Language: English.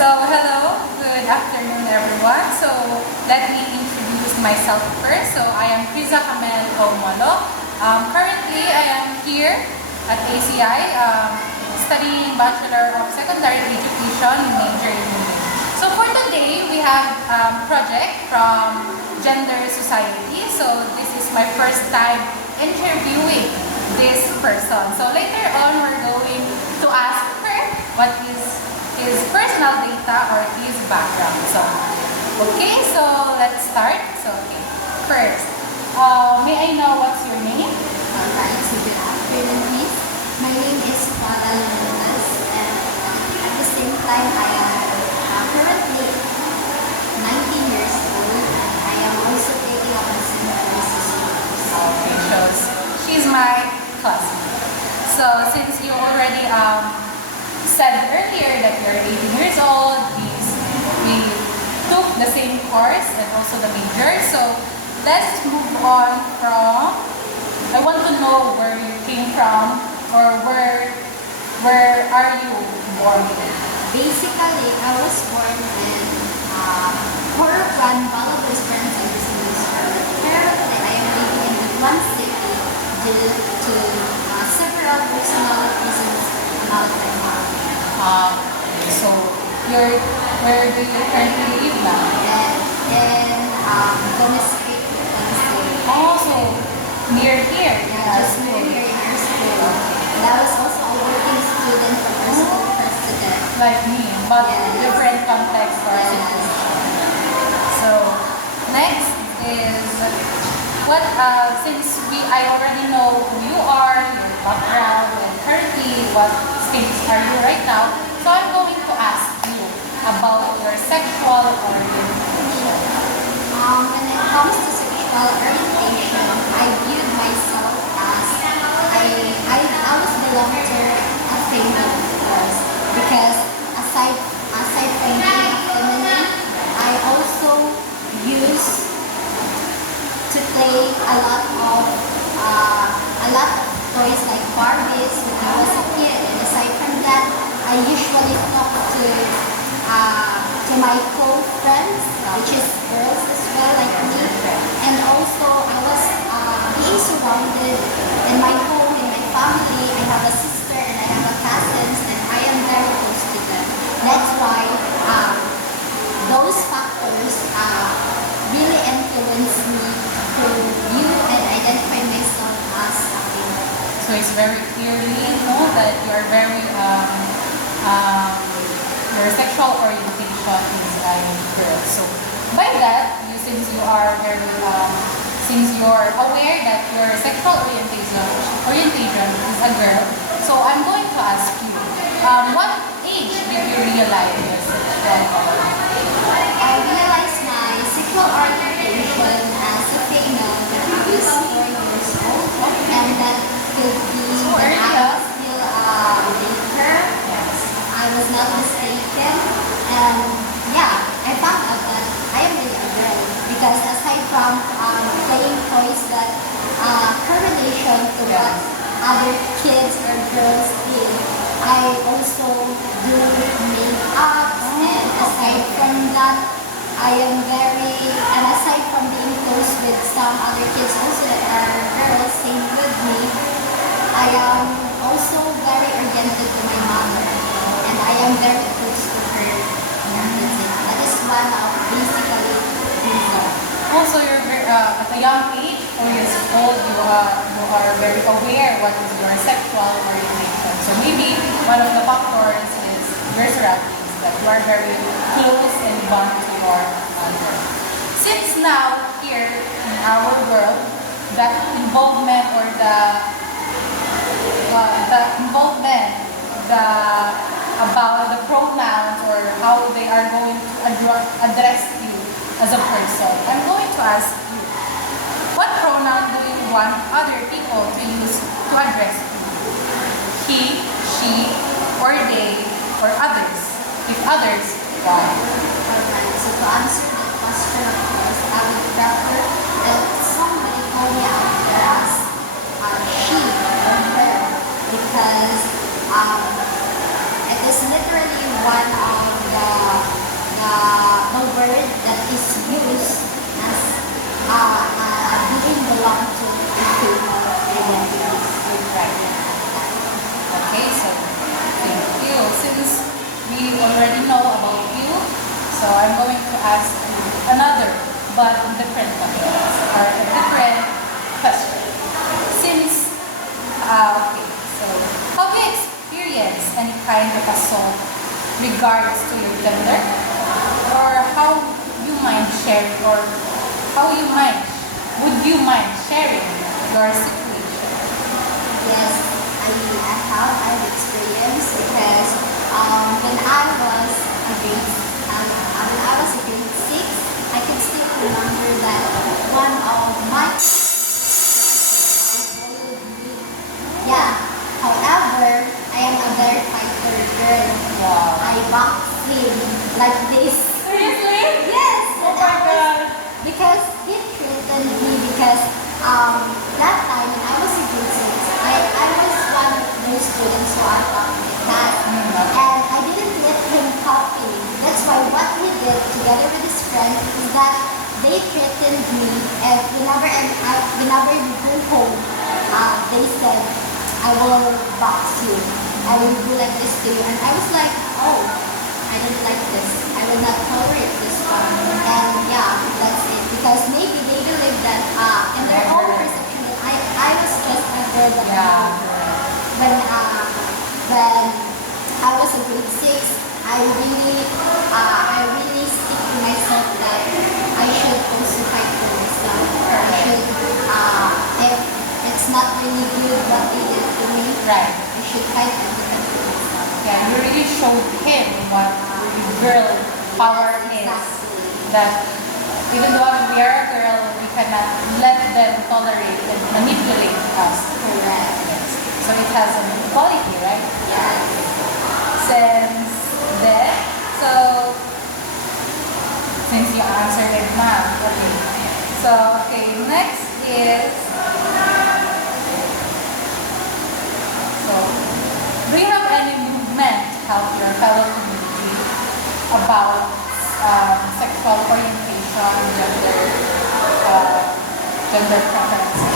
So, hello, good afternoon everyone. So, let me introduce myself first. So, I am Criza Camel Omolo. Currently, I am here at ACI studying Bachelor of Secondary Education major in English. So, for today, we have project from Gender Society. So, this is my first time interviewing this person. So, later on, we're going to ask her what is his personal data or his background. So, okay, so let's start. So, okay, first, may I know what's your name? Alright, so good afternoon, Miss. My name is Paula Lunas, and at the same time, I am currently 19 years old, and I am also taking up the same courses. Okay, shows she's my classmate. So, since you already said earlier that you're 18 years old, we took the same course and also the major. So, let's move on from, I want to know where you came from or where are you born? Basically, I was born in Corucan, Balagos, Francis, currently I am living in one city due to several personal reasons about my mom. So, where do you currently live now? And Gomez Street, Gomez. Oh, so near here. Yeah, just near here in our school. And I was also a working student from our school president. Like me, but Yes. different context for us. Yes. So, next is what, since I already know who you are, your background, and currently what stage are you right now, so I'm going to ask you about your sexual orientation. When it comes to sexual orientation, I viewed myself as I always belong to a female, of course, because aside from being a feminine, I also used to play a lot of toys like Barbies when I was a kid, and aside from that, I usually talk to my co-friends, which is girls as well like me, and also I was being surrounded in my home, in my family. I have a sister and I have a cousins, and I am very close to them. That's why those factors really influence me to view and identify myself as a female. So it's very clearly know that you are very your sexual orientation is a girl. So by that, since you are very since you're aware that your sexual orientation is a girl, so I'm going to ask you, what age did you realize your sexual orientation? I realized my sexual orientation as a female when I was 4 years old, and that could be So when early, I ah? was still later. I was not mistaken, and yeah, I found out that I am really a girl because aside from playing toys that correlation to what other kids or girls did, I also do makeup, and aside from that, I am and aside from being close with some other kids also that are girls, same with me, I am also very oriented to my mother, and I am very close to her. And that's it. That is one of basically reason. Also, you're at a young age, 4 years old, you are very aware what is your sexual orientation. So maybe one of the factors is your surroundings, that you are very close and bond to your mother. Since now, here in our world, that involvement or the involvement about the pronouns or how they are going to address you as a person, I'm going to ask you, what pronoun do you want other people to use to address you? He, she, or they, or others? If others, why? Alright, so to answer that question, of course, I would prefer that somebody call me out there as she or her, because it is literally one of the already know about you. So I'm going to ask another, but different questions or a different question. Since, okay, so have you experienced any kind of assault regards to your gender? Or how you mind sharing, or how you mind, would you mind sharing your situation? Yes, I've experienced because when I was a grade 6, I can still remember that one of my bullied me. Yeah. However, I am a very fighter girl. Wow. I box him like this. Seriously? Yes. Oh my God. Because he threatened me because that time when I was in grade 6, I was one of those students who are top in the class. And I didn't let him copy. That's why what he did together with his friend is that they threatened me, and whenever we go home, they said, I will box you. I will do like this to you. And I was like, oh, I don't like this. I will not tolerate this one. And yeah, that's it. Because maybe they believe that in their own perception that I was just a girl that when I was in grade 6, I really stick to myself that I should also fight for myself. I should, if it's not really good what they did to me, Right. I should fight and defend for myself. Yeah, you really showed him what girl power is. Exactly. That even though we are a girl, we cannot let them tolerate and manipulate us. Correct. Yes. So it has an equality, right? Yes. Since then, so since you answered it, ma'am, okay. So okay, next is, so do you have any movement to help your fellow community about sexual orientation, gender preferences?